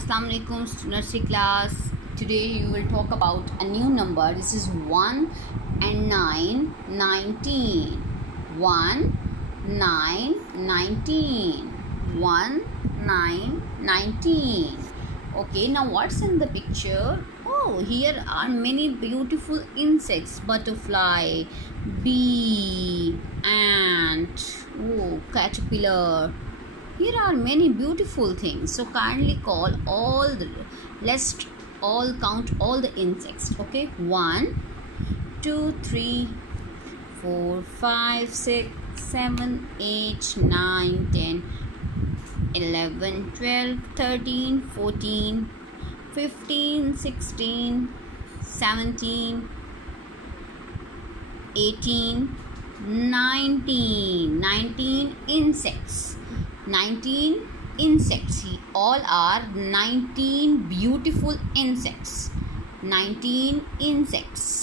Assalamu alaikum nursery class. Today you will talk about a new number. This is 1 and 9 19. 1 9 19. 1 9 19. Okay, now what's in the picture? Oh, here are many beautiful insects: butterfly, bee, ant, caterpillar. Here are many beautiful things. So kindly call all the, let's all count all the insects. Okay, 1 2 3 4 5 6 7 8 9 10 11 12 13 14 15 16 17 18 19 insects. 19 insects. All are 19 beautiful insects. 19 insects.